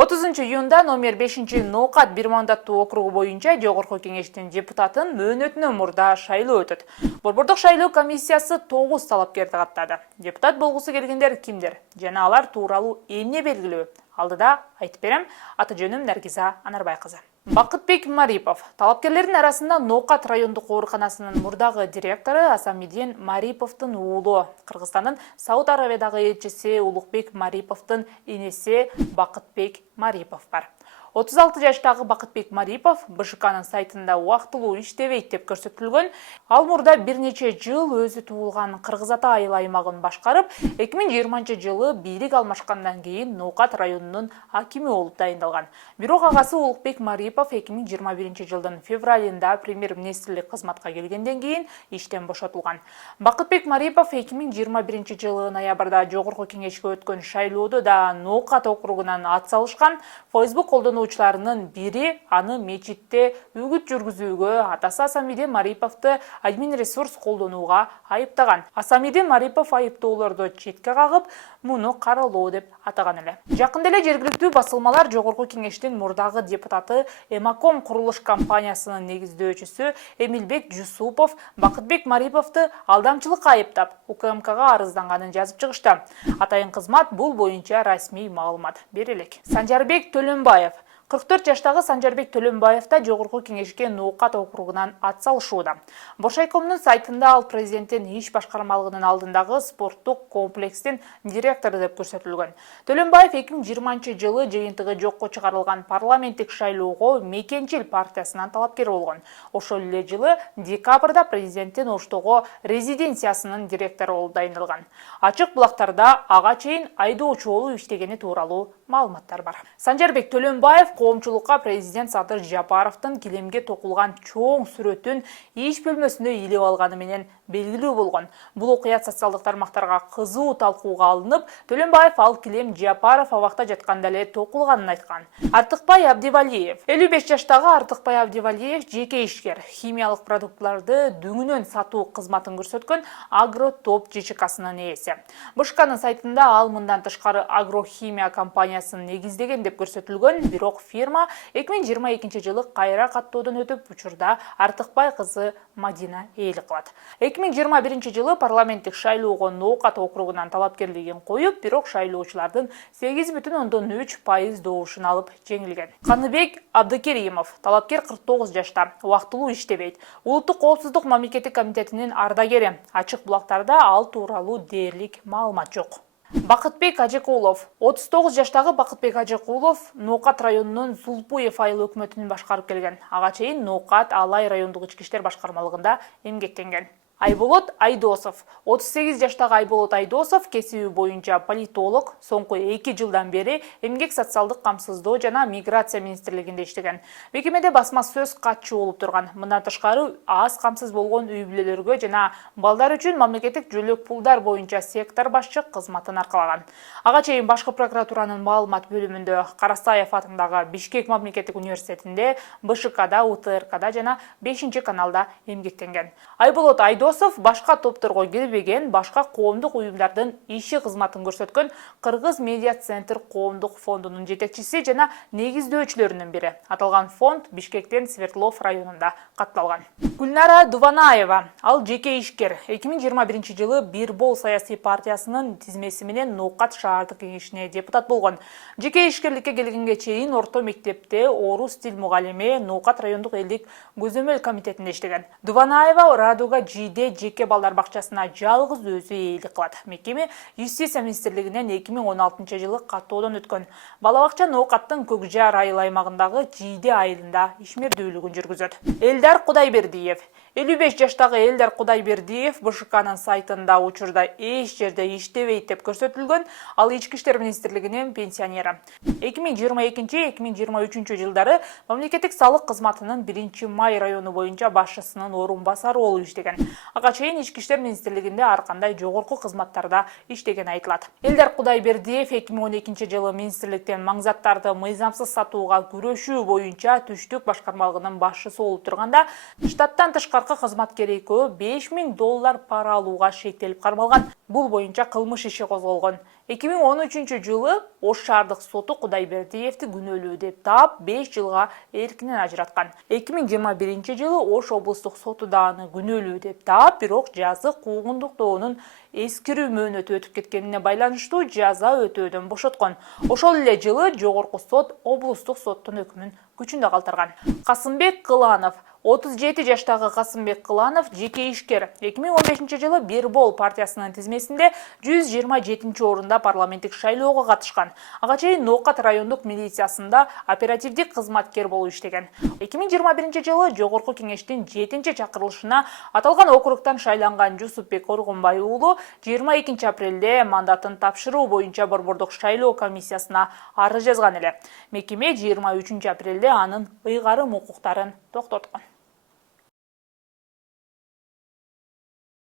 30-июнда номер 5-Ноокат бир мандаттуу округу боюнча Жогорку кеңештин депутатын мөөнөтүнөн мурда шайлоо өтөт. Борбордук шайлоо комиссиясы 9 талапкерди каттады. Депутат болгусу келгендер кимдер жана алар тууралуу эмне белгилүү? Алдыда айтып берем. Аты жөнүм Наргиза Анарбай кызы. Бакытбек Марипов. Талапкерлердин арасында Ноокат райондук ооруканасынын мурдагы директору Асамидин Мариповдун уулу, Кыргызстандын Сауд Аравиядагы элчиси Улукбек Мариповдун энеси Бакытбек Марипов бар. 36 жаштагы Бакытбек Марипов БШКнын сайтында убактылуу иштебейт деп көрсөтүлгөн. Ал мурда бир нече жыл өзү туулган Кыргыз Ата айыл аймагын башкарып, 2020-жылы бийлик алмашкандан кийин Ноокат районунун акими болуп дайындалган. Бирок агасы Улукбек Марипов 2021-жылдын февралында премьер-министрлик кызматка келгенден кийин иштен бошотулган. Бакытбек Марипов 2021-жылы ноябрда Жогорку кеңешке өткөн шайлоодо да Ноокат округунан ат салышкан. Facebook колдонуучуларынын бири аны мечитте үгүт жүргүзүүгө, атасы Асамидин Мариповду админ ресурс колдонууга айыптаган. Асамидин Марипов айыптоолорду четке кагып, муну каралоо деп атаган эле. Жакында эле жергиликтүү басылмалар Жогорку кеңештин мурдагы депутаты Эмаком курулуш компаниясынын негиздөөчүсү Эмилбек Жусупов Бакытбек Мариповду алдамчылыкка айыптап, УКМКга арызданганын жазып чыгышты. Атайын кызмат бул боюнча расмий маалымат бере элек. Санжарбек Төлөнбаев 44 жаштагы Санжарбек Төлөнбаев да Жогорку кеңешке Ноокат округунан ат салышууда. Бошайкомдун сайтында ал президенттин иш башкармалыгынын алдындагы спорттук комплекстин директору деп көрсөтүлгөн. Төлөнбаев 2020-жылы жыйынтыгы жокко чыгарылган парламенттик шайлоого Мекенчил партиясынан талапкер болгон. Ошол эле жылы декабрда президенттин Оштого резиденциясынын директору болуп дайындалган. Ачык булактарда ага чейин айдоочу болуп иштегени тууралуу маалыматтар бар. Санжарбек Төлөнбаев коомчулукка президент Садыр Жапаровдун килемге токулган чоң сүрөтүн иш бөлмөсүндө илип алганы менен белгилүү болгон. Бул окуя социалдык тармактарга кызуу талкууга алынып, Төлөнбаев ал килем Жапаров абакта жатканда эле токулганын айткан. Артыкбай Абдивалиев 55 жаштагы Артыкбай Абдивалиев жеке ишкер, химиялык продуктларды дүңүнөн сатуу кызматын көрсөткөн Агротоп ЖЧКсынын ээси. БШКнын сайтында ал мындан тышкары агрохимия компаниясын негиздеген деп көрсөтүлгөн, бирок фирма 2022-жылы кайра каттоодон өтүп, учурда Артыкбай кызы Мадина ээлик кылат. 2021-жылы парламенттик шайлоого Ноокат округунан талапкерлигин коюп, бирок шайлоочулардын 8,3% добушун алып жеңилген. Каныбек Абдыкеримов, талапкер 49 жашта, убактылуу иштебейт. Улуттук коопсуздук мамлекеттик комитетинин ардагери. Ачык булактарда ал тууралуу дээрлик маалымат жок. Бакытбек Ажыкулов 39 жаштагы Бакытбек Ажыкулов Ноокат районунун Зулпуев айыл өкмөтүн башкарып келген. Ага чейин Ноокат Алай райондук ички иштер башкармалыгында эмгектенген. Айболот Айдосов 38 жаштагы Айболот Айдосов кесиби боюнча политолог, соңку 2 жылдан бери эмгек социалдык камсыздоо жана миграция министрлигинде иштеген. Мекемеде басма сөз катчу болуп турган. Мындан тышкары аз камсыз болгон үй бүлөлөргө жана балдар үчүн мамлекеттик жөлөк пулдар боюнча сектор башчы кызматын аркалаган. Ага чейин башкы прокуратуранын маалымат бөлүмүндө Карасаев атындагы Бишкек мамлекеттик университетинде, БШКда, УТРКда жана 5-каналда эмгектенген. Айболот Айдосов башка топторго кирбеген, башка коомдук уюмдардын иши кызматын көрсөткөн Кыргыз медиа центр коомдук фондунун жетекчиси жана негиздөөчүлөрүнүн бири. Аталган фонд Бишкектен Свердлов районунда катталган. Гүлнара Дуванаева, ал жеке ишкер. 2021-жылы Бир Бол саясий партиясынын тизмеси менен Ноокат шаардык кеңешине депутат болгон. Жеке ишкерликке келгенге чейин орто мектепте орус тил мугалими, Ноокат райондук элдик көзөмөл комитетинде иштеген. Дуванаева Радуга ЖИДе жеке балдар бакчасына жалгыз өзү ээлик кылат. Мекеме Юстиция министрлигинен 2016-жылы каттоодон өткөн. Бала бакча Ноокаттын Көкжар айыл аймагындагы ЖИДе айылында ишмердүүлүгүн жүргүзөт. Элдар Кудайбердиев 55 жаштагы Элдар Кудайбердиев БШКнын сайтында учурда эч жерде иштебейт деп көрсөтүлгөн. Ал ички иштер министрлигинин пенсионери. 2022-2023 жылдары мамлекеттик салык кызматынын 1-Май району боюнча башчысынын орун басары болуп иштеген. Ага чейин ички иштер министрлигинде ар кандай жогорку кызматтарда иштеген айтылат. Элдар Кудайбердиев 2012-жылы министрликтен маңзаттарды мыйзамсыз сатууга күрөшүү боюнча түштүк башкармалыгынын башчысы болуп турганда, штаттан тышкаркы кызматкер экөө $5000 пара алууга шектелип кармалган. Бул боюнча кылмыш иши козголгон. 2013 жылы Ош шаардык соту Кудайбердиевди күнөөлүү деп таап 5 жылга эркинен ажыраткан. 2021 жылы Ош облустук соту да аны күнөөлүү деп таап, бирок жазы куугундуктоонун эскирүү мөөнөтү өтүп кеткенине байланыштуу жаза өтөөдөн бошоткон. Ошол эле жылы жогорку сот облустук соттун өкүмүн күчүндө калтырган. Касымбек Кыланов 37 жаштагы Касымбек Кыланов жеке ишкер. 2015 жылы Бирбол партиясынын тизмесинде 127 орунда парламенттик шайлоого катышкан. Ага чейин Ноокат райондук милициясында оперативдик кызматкер болуп иштеген. 2021 жылы Жогорку кеңештин 7-чакырылышына аталган округтан шайланган Жусупбек Оргонбай уулу 22 апрелде мандатын тапшыруу боюнча Борбордук шайлоо комиссиясына арыз жазган эле. Мекеме 23 апрелде анын ыйгарым укуктарын токтоткон.